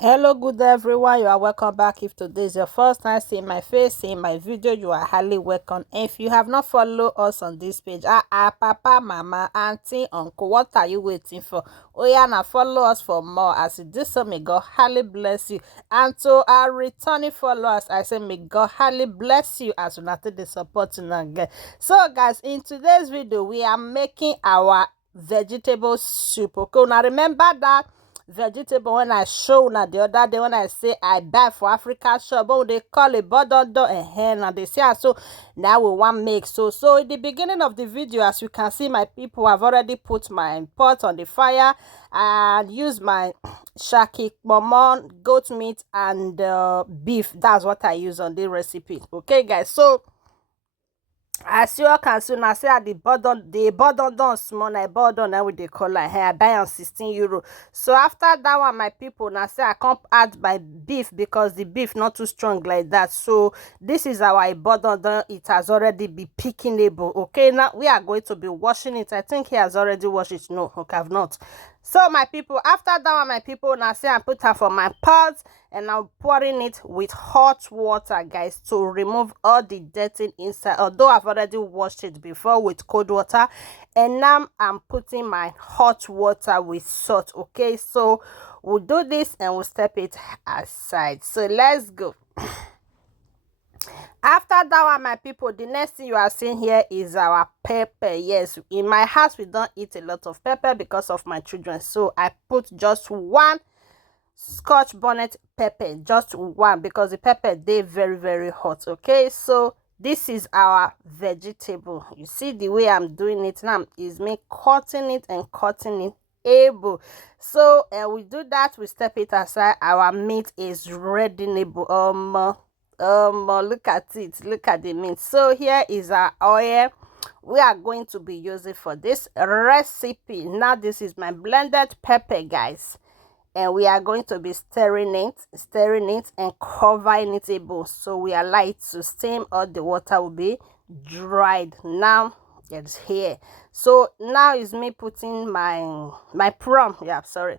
Hello, good everyone. You are welcome back. If today is your first time seeing my face, seeing my video, you are highly welcome. If you have not followed us on this page, papa, mama, auntie, uncle, what are you waiting for? Oh yeah, now follow us for more. As you do so, may God highly bless you. And to our returning followers, I say may God highly bless you as you not the supporting again. So guys, in today's video, we are making our vegetable soup. Okay, now remember that vegetable when I show na the other day when I say I buy for Africa shop, but they call it bododo and hen, and they say so now we want make so in the beginning of the video, as you can see, my people have already put my pot on the fire and use my shaki momon goat meat and beef. That's what I use on the recipe. Okay guys, so as you all can see, now say at the bottom done small, na bottom now with the color here I buy on €16. So after that one, my people, now say I can't add my beef because the beef not too strong like that. So this is our bottom done. It has already been pickingable. Okay, now we are going to be washing it. I think he has already washed it. No, okay, I've not. So my people, after that one, my people, now say I put her for my pot and I'm pouring it with hot water, guys, to remove all the dirt inside. Although I've already washed it before with cold water, and now I'm putting my hot water with salt. Okay, so we'll do this and we'll step it aside. So let's go. After that one, my people, the next thing you are seeing here is our pepper. Yes, in my house we don't eat a lot of pepper because of my children, so I put just one scotch bonnet pepper, just one, because the pepper they very hot. Okay, so this is our vegetable. You see the way I'm doing it now is me cutting it and cutting it able. So we do that, we step it aside. Our meat is ready. Look at it, look at the meat. So here is our oil we are going to be using for this recipe. Now this is my blended pepper, guys, and we are going to be stirring it and covering it able, so we allow it to steam or the water will be dried. Now it's here. So now is me putting my prawn. Yeah, sorry.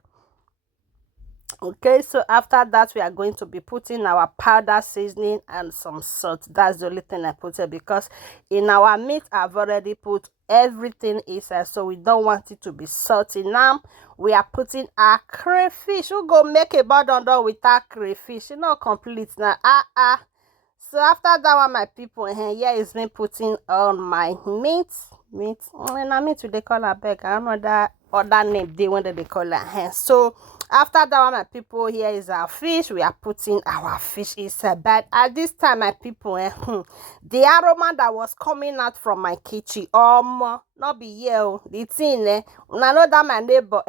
Okay, so after that we are going to be putting our powder seasoning and some salt. That's the only thing I put here because in our meat I've already put everything inside, so we don't want it to be salty. Now we are putting our crayfish. We'll go make a bottom with our crayfish, you know, complete now. So after that one, my people, here is me putting on my meat. And I mean to they call her back. I don't know that other name they wanted they call her. So after that one, my people, here is our fish. We are putting our fish inside. But at this time, my people, the aroma that was coming out from my kitchen, not be here. The thing, I know that my neighbor,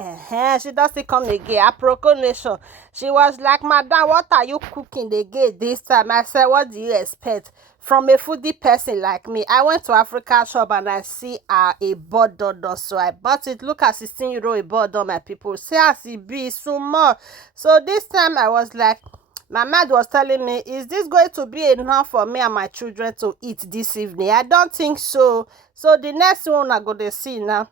she doesn't come again. A proclamation. She was like, Madam, what are you cooking again this time? I said, what do you expect from a foodie person like me? I went to Africa shop and I see a board, so I bought it. Look at €16 a board, my people. See as it be so more. So this time I was like, my mind was telling me, is this going to be enough for me and my children to eat this evening? I don't think so. So the next one I go to see now.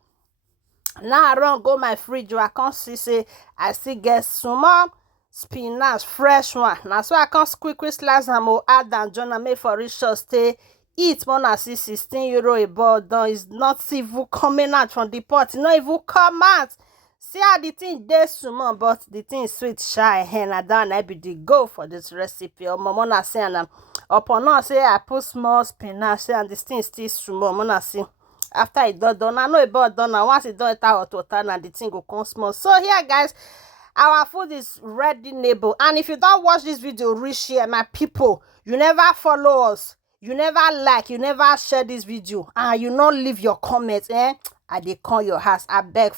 Now I run go my fridge. I can't see say I still get some more spinach, fresh one. Now so I can't quickly slice them or add and join and make for it sure stay eat more than €16 a board. Done is not even coming out from the pot. Not even come out. See how the thing dey small, but the thing sweet shy hen. I don't I be the go for this recipe. Or mama say and upon us say I put small spinach and this thing still small. Mama see. After it done, I know about done now. Once it done it hot water and the thing go come small. So here guys, our food is ready neighbor. And if you don't watch this video reach here, my people, you never follow us, you never like, you never share this video, and you not leave your comments, I dey call your house. I beg